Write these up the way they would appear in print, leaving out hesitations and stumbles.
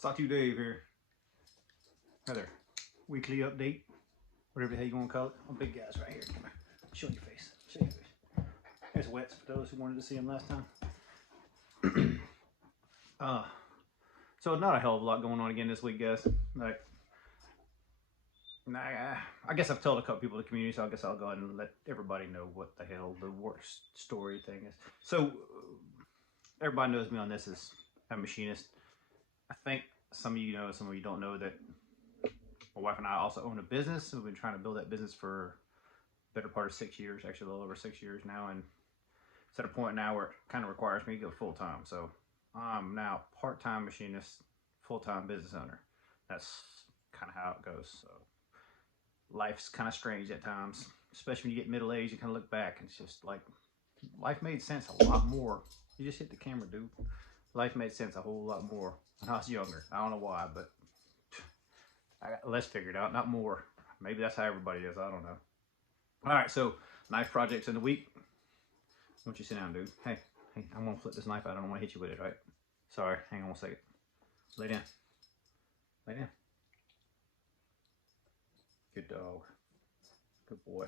Sawtooth Dave here. Another weekly update, whatever the hell you want to call it. On big guys right here. Come on, show your face. Show your face. There's Wetz for those who wanted to see him last time. So not a hell of a lot going on again this week, guys. Like, I guess I've told a couple people in the community, so I guess I'll go ahead and let everybody know what the hell the worst story thing is. So everybody knows me on this as a machinist. I think some of you know, some of you don't know that my wife and I also own a business. We've been trying to build that business for the better part of 6 years, actually a little over 6 years now, and it's at a point now where it kind of requires me to go full time. So I'm now part-time machinist, full-time business owner. That's kind of how it goes. So life's kind of strange at times, especially when you get middle-aged. You kind of look back and it's just like life made sense a lot more. You just hit the camera, dude. Life made sense a whole lot more when I was younger. I don't know why, but I got less figured out, not more. Maybe that's how everybody is. I don't know. All right, so knife projects in the week. Why don't you sit down, dude? Hey, I'm gonna flip this knife out. I don't want to hit you with it, right? Sorry, hang on 1 second. Lay down. Lay down. Good dog. Good boy.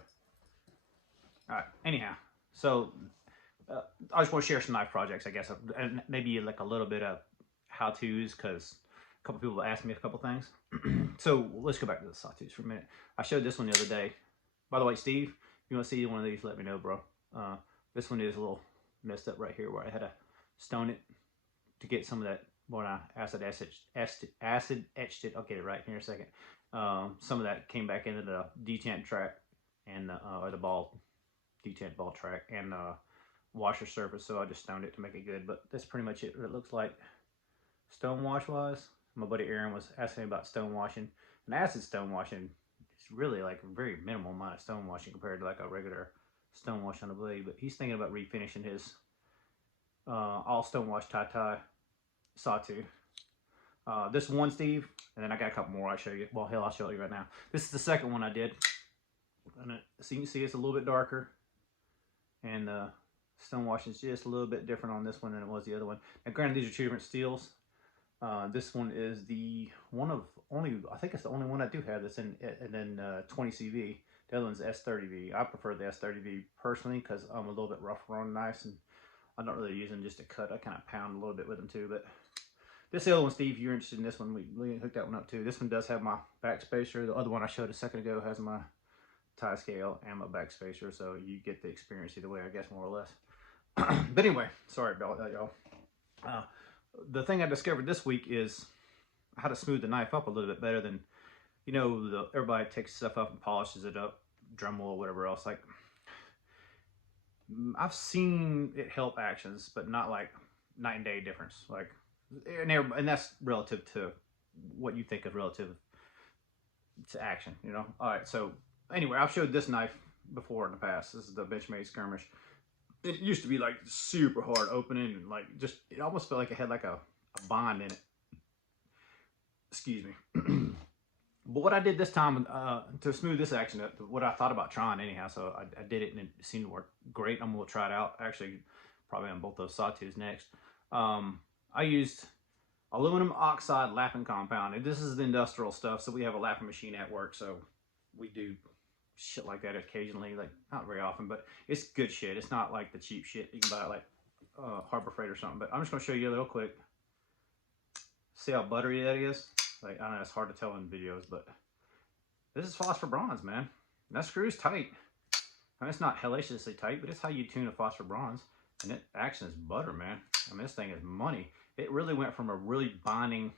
All right, anyhow, so I just want to share some knife projects, I guess, and maybe like a little bit of how-tos, because a couple people asked me a couple things. So let's go back to the sawtooths for a minute. I showed this one the other day. By the way, Steve, if you want to see one of these, let me know, bro. This one is a little messed up right here where I had to stone it to get some of that, when I acid etched it, I'll get it right here in a second. Some of that came back into the detent track and or the ball, detent ball track and washer surface, so I just stoned it to make it good. But that's pretty much it. What it looks like stonewash wise. My buddy Aaron was asking me about stonewashing. And acid stonewashing is really like a very minimal amount of stonewashing compared to like a regular stonewash on the blade. But he's thinking about refinishing his all stonewash tie sawtooth. This one, Steve, and then I got a couple more I'll show you. Well, hell, I'll show you right now. This is the second one I did. And so you can see it's a little bit darker. And stonewash is just a little bit different on this one than it was the other one. Now, granted, these are two different steels. This one is the one of only, I think it's the only one I do have that's in, and then 20 CV. The other one's S30V. I prefer the S30V personally because I'm a little bit rougher on knives and I'm not really using just to cut. I kind of pound a little bit with them too. But this other one, Steve, if you're interested in this one, we hooked that one up too. This one does have my back spacer. The other one I showed a second ago has my tie scale and my back spacer, so you get the experience either way, I guess, more or less. But anyway, sorry about that, y'all. The thing I discovered this week is how to smooth the knife up a little bit better than, you know, everybody takes stuff up and polishes it up, Dremel or whatever else. Like, I've seen it help actions, but not like night and day difference. Like, and that's relative to what you think is relative to action, you know? All right, so anyway, I've showed this knife before in the past. This is the Benchmade Skirmish. It used to be like super hard opening and like just, it almost felt like it had like a bond in it. Excuse me. But what I did this time to smooth this action up, what I thought about trying anyhow, so I did it and it seemed to work great. I'm gonna try it out actually probably on both those sawtooths next. I used aluminum oxide lapping compound. And this is the industrial stuff, so we have a lapping machine at work, so we do shit like that occasionally, like not very often, but it's good shit. It's not like the cheap shit you can buy at like Harbor Freight or something. But I'm just gonna show you real quick. See how buttery that is? Like, I know it's hard to tell in videos, but this is phosphor bronze, man. And that screw is tight. I mean, it's not hellaciously tight, but it's how you tune a phosphor bronze. And it action is butter, man. I mean, this thing is money. It really went from a really binding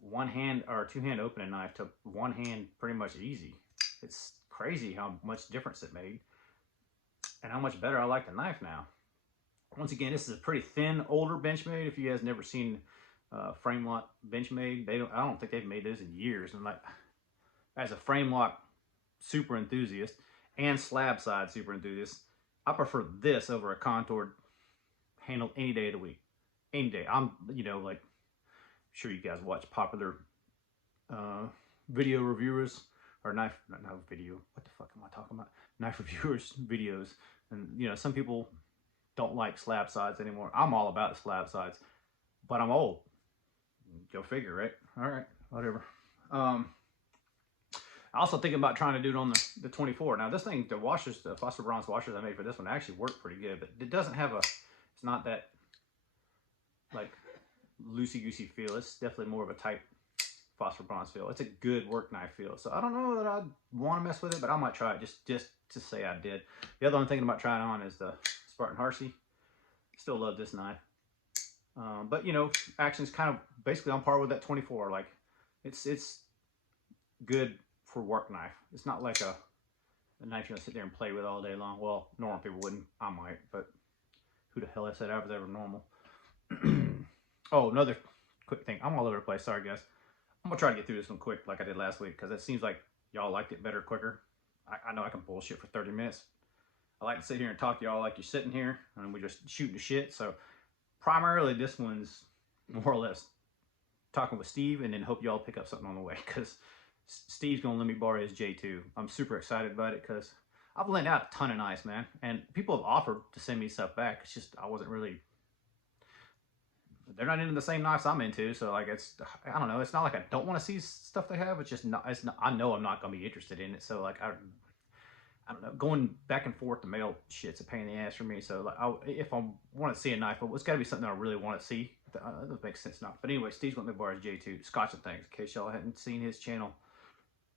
one hand or two hand opening knife to one hand pretty much easy. It's crazy how much difference it made and how much better I like the knife now. Once again, this is a pretty thin, older Benchmade. If you guys never seen frame lock Benchmade, I don't think they've made those in years. And like, as a frame lock super enthusiast and slab side super enthusiast, I prefer this over a contoured handle any day of the week. Any day. I'm, you know, like, sure you guys watch popular video reviewers or not video. What the fuck am I talking about? Knife reviewers videos. And, you know, some people don't like slab sides anymore. I'm all about slab sides, but I'm old. Go figure, right? All right, whatever. Also thinking about trying to do it on the 24. Now this thing, the washers, the phosphor bronze washers I made for this one actually work pretty good, but it doesn't have a, it's not that like loosey-goosey feel. It's definitely more of a tight phosphor bronze feel. It's a good work knife feel. So I don't know that I'd want to mess with it, but I might try it just to say I did. The other one I'm thinking about trying on is the Spartan Harsey. Still love this knife. But you know, action's kind of basically on par with that 24. Like it's good for work knife. It's not like a knife you're gonna sit there and play with all day long. Well, normal people wouldn't. I might, but who the hell has said I was ever normal? Oh, another quick thing. I'm all over the place. Sorry, guys. I'm gonna try to get through this one quick, like I did last week, because it seems like y'all liked it better quicker. I know I can bullshit for 30 minutes. I like to sit here and talk to y'all like you're sitting here, and we're just shooting the shit. So primarily, this one's more or less talking with Steve, and then hope y'all pick up something on the way, because Steve's gonna let me borrow his J2. I'm super excited about it because I've lent out a ton of knives, man, and people have offered to send me stuff back. It's just I wasn't really. They're not into the same knives I'm into, so like it's, I don't know. It's not like I don't want to see stuff they have. It's just not. It's not. I know I'm not gonna be interested in it. So like I don't know. Going back and forth to mail shit's a pain in the ass for me. So like if I want to see a knife, it's got to be something I really want to see. That doesn't make sense not. But anyway, Steve's letting me borrow his J2 Scotch and Things. In case y'all hadn't seen his channel,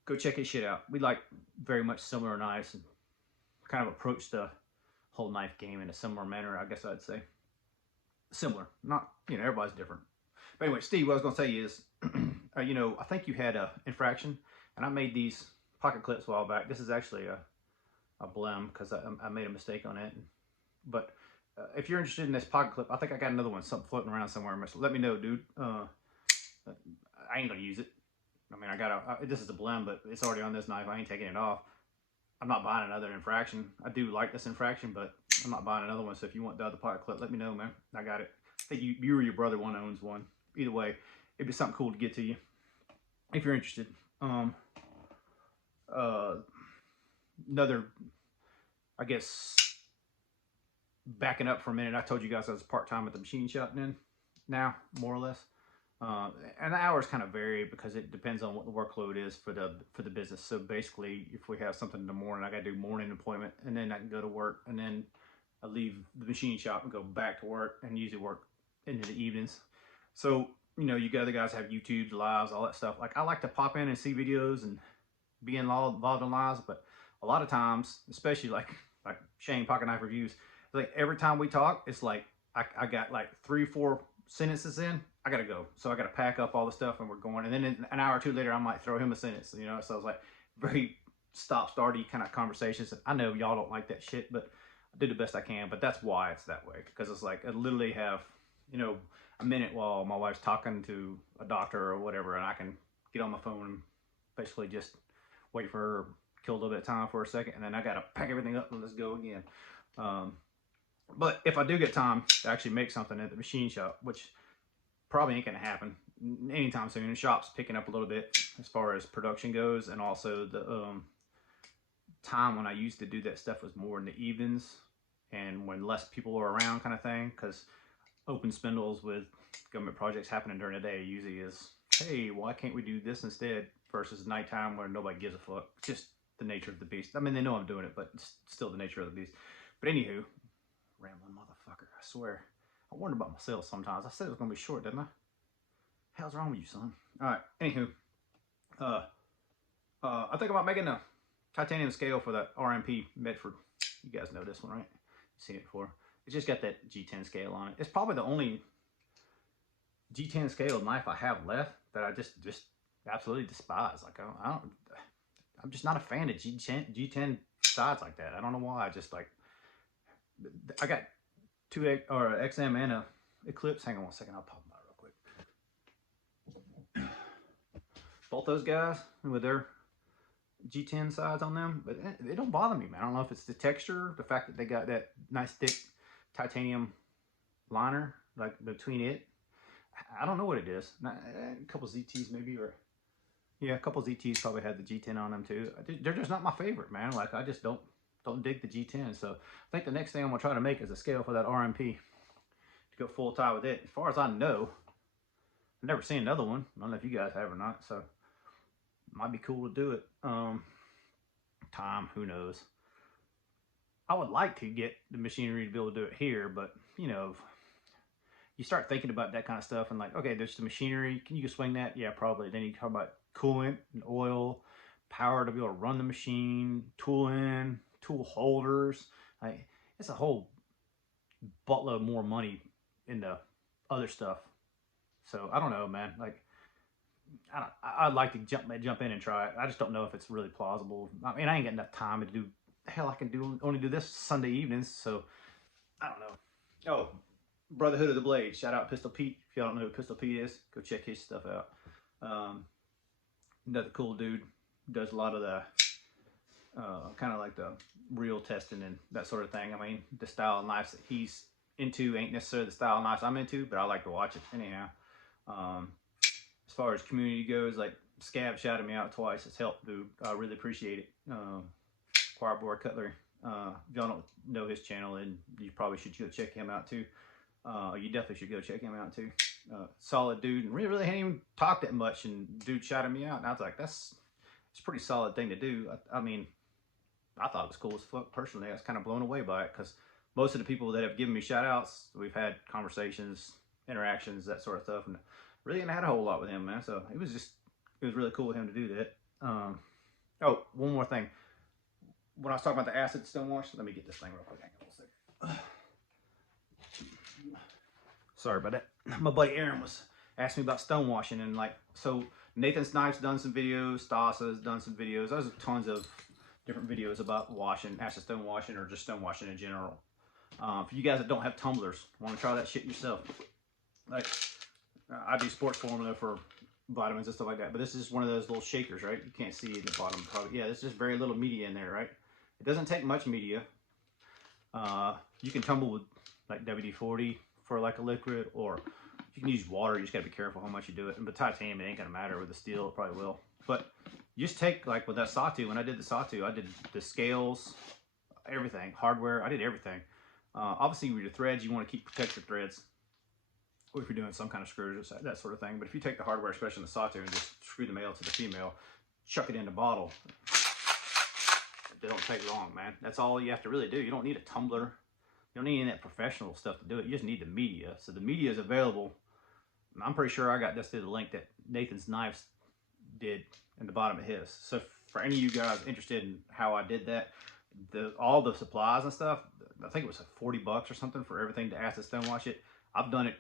go check his shit out. We like very much similar knives and kind of approach the whole knife game in a similar manner, I guess I'd say. Similar, not, you know, everybody's different. But anyway, Steve, what I was going to say is, you know, I think you had a infraction, and I made these pocket clips a while back. This is actually a blem because I made a mistake on it. But if you're interested in this pocket clip, I think I got another one, something floating around somewhere. Let me know, dude. I ain't going to use it. I mean, this is a blem, but it's already on this knife. I ain't taking it off. I'm not buying another infraction. I do like this infraction, but I'm not buying another one. So if you want the other pocket clip, let me know, man. I got it. I think you or your brother one owns one. Either way, it'd be something cool to get to you if you're interested. Another, I guess, backing up for a minute. I told you guys I was part-time at the machine shop now, more or less. And the hours kind of vary because it depends on what the workload is for the business. So basically, if we have something in the morning, I got to do morning employment, and then I can go to work, and then I leave the machine shop and go back to work, and usually work into the evenings. So you know, you other guys have YouTubes, lives, all that stuff. Like I like to pop in and see videos and be involved in lives, but a lot of times, especially like Shane Pocket Knife Reviews, like every time we talk, it's like I got like 3-4 sentences in, I gotta go. So I gotta pack up all the stuff and we're going. And then an hour or two later, I might throw him a sentence, you know? So it's like very stop-starty kind of conversations. I know y'all don't like that shit, but I do the best I can. But that's why it's that way. Because it's like I literally have, you know, a minute while my wife's talking to a doctor or whatever, and I can get on my phone and basically just wait for her, kill a little bit of time for a second, and then I gotta pack everything up and let's go again. But if I do get time to actually make something at the machine shop, which probably ain't gonna happen anytime soon, the shop's picking up a little bit as far as production goes, and also the time when I used to do that stuff was more in the evenings and when less people are around, kind of thing. Because open spindles with government projects happening during the day usually is, hey, why can't we do this instead, versus nighttime where nobody gives a fuck. It's just the nature of the beast. I mean, they know I'm doing it, but it's still the nature of the beast. But anywho, rambling motherfucker, I swear. I wonder about myself sometimes. I said it was gonna be short, didn't I? Hell's wrong with you, son? All right. Anywho, I think about making a titanium scale for that RMP Medford. You guys know this one, right? You've seen it before. It's just got that G10 scale on it. It's probably the only G10 scale knife I have left that I just absolutely despise. Like I'm just not a fan of G10 sides like that. I don't know why. I just like. I got two XM and a Eclipse. Hang on one second. I'll pop them out real quick. Both those guys with their G10 sides on them, but it don't bother me, man. I don't know if it's the texture, the fact that they got that nice thick titanium liner like between it. I don't know what it is. A couple ZTs maybe, or yeah, a couple ZTs probably had the G10 on them too. They're just not my favorite, man. Like I just don't dig the G10. So I think the next thing I'm gonna try to make is a scale for that RMP to go full tie with it. As far as I know, I've never seen another one. I don't know if you guys have or not, so might be cool to do it. Time, who knows? I would like to get the machinery to be able to do it here, but you know, you start thinking about that kind of stuff and like, okay, there's the machinery. Can you swing that? Yeah, probably. Then you talk about coolant and oil, power to be able to run the machine, tooling, tool holders. Like, it's a whole buttload more money in the other stuff. So I don't know, man. Like, I'd like to jump in and try it. I just don't know if it's really plausible. I mean, I ain't got enough time to do. Hell, I can only do this Sunday evenings, so I don't know. Oh, Brotherhood of the Blade. Shout out Pistol Pete. If y'all don't know who Pistol Pete is, go check his stuff out. Another cool dude. Does a lot of the kind of like the real testing and that sort of thing. I mean, the style of knives that he's into ain't necessarily the style of knives I'm into, but I like to watch it anyhow. As far as community goes, like Scab shouted me out twice. It's helped, dude. I really appreciate it. Choirboard Cutlery. If y'all don't know his channel, then you probably should go check him out too. You definitely should go check him out too. Solid dude, and really hadn't even talked that much, and dude shouted me out, and I was like, it's a pretty solid thing to do. I mean, I thought it was cool as fuck personally. I was kind of blown away by it because most of the people that have given me shout outs, we've had conversations, interactions, that sort of stuff, and really ain't had a whole lot with him, man. So it was really cool of him to do that. Oh, one more thing. When I was talking about the acid stonewash, let me get this thing real quick. Hang on a second. Sorry about that. My buddy Aaron was asking me about stonewashing, and like, so Nathan's Knife's done some videos, Stasa's done some videos. There's tons of different videos about washing, acid stonewashing, or just stonewashing in general. For you guys that don't have tumblers, want to try that shit yourself. Like, I do sports formula for vitamins and stuff like that, but this is just one of those little shakers, right? You can't see in the bottom, probably. Yeah, there's just very little media in there, right? It doesn't take much media. You can tumble with like WD-40 for like a liquid, or you can use water. You just gotta be careful how much you do it. And with titanium, it ain't gonna matter. With the steel, it probably will. But you just take, like with that sawtooth, when I did the sawtooth, I did the scales, everything, hardware, I did everything. Obviously with your threads, you wanna protect your threads. Or if you're doing some kind of screws, that sort of thing. But if you take the hardware, especially in the sawtooth, and just screw the male to the female, chuck it in the bottle, it don't take long, man. That's all you have to really do. You don't need a tumbler. You don't need any of that professional stuff to do it. You just need the media. So the media is available. I'm pretty sure I got this through the link that Nathan's Knives did in the bottom of his. So for any of you guys interested in how I did that, all the supplies and stuff, I think it was like 40 bucks or something for everything to acid stonewash it. I've done it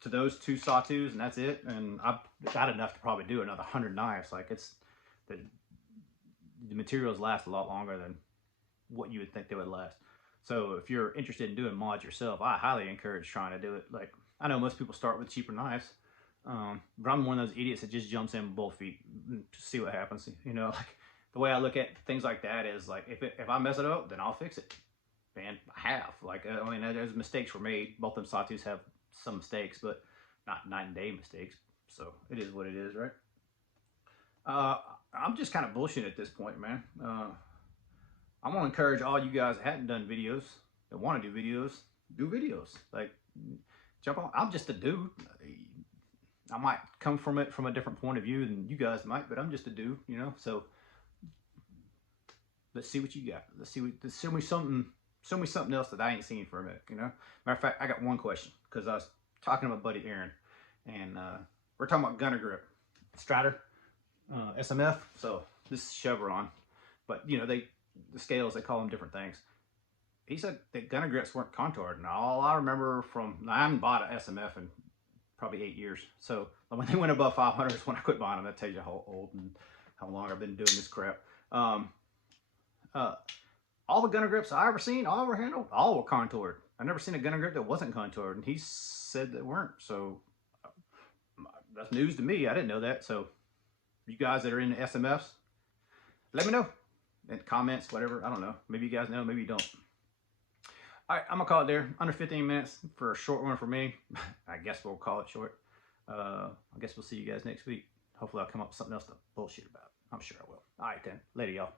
to those 2 sawtooths, and that's it. And I've got enough to probably do another 100 knives. Like, it's the materials last a lot longer than what you would think they would last. So if you're interested in doing mods yourself, I highly encourage trying to do it. Like, I know most people start with cheaper knives, but I'm one of those idiots that just jumps in with both feet to see what happens. You know, like, the way I look at things like that is like, if I mess it up, then I'll fix it. And I have. Like, I mean, there's mistakes were made. Both them sawtooths have some mistakes, but not night and day mistakes. So it is what it is, right? I'm just kind of bullshitting at this point, man. I want to encourage all you guys that hadn't done videos, that want to do videos. Like, jump on. I'm just a dude. I might come from it from a different point of view than you guys might, but I'm just a dude, you know. So let's see what you got. Show me something else that I ain't seen for a minute, you know. Matter of fact, I got one question, because I was talking to my buddy Aaron, and we're talking about gunner grip, Strider, SMF. So this is Chevron, but you know, the scales, they call them different things. He said that gunner grips weren't contoured, and all I remember I haven't bought an SMF in probably 8 years. So when they went above 500 is when I quit buying them. That tells you how old and how long I've been doing this crap. All the gunner grips I ever seen, all ever handled, all were contoured. I never seen a gunner grip that wasn't contoured, and he said they weren't. So that's news to me. I didn't know that. So you guys that are into SMFs, let me know in comments, whatever. I don't know. Maybe you guys know, maybe you don't. All right, I'm gonna call it there. Under 15 minutes for a short one for me. I guess we'll call it short. I guess we'll see you guys next week. Hopefully I'll come up with something else to bullshit about. I'm sure I will. All right then. Later, y'all.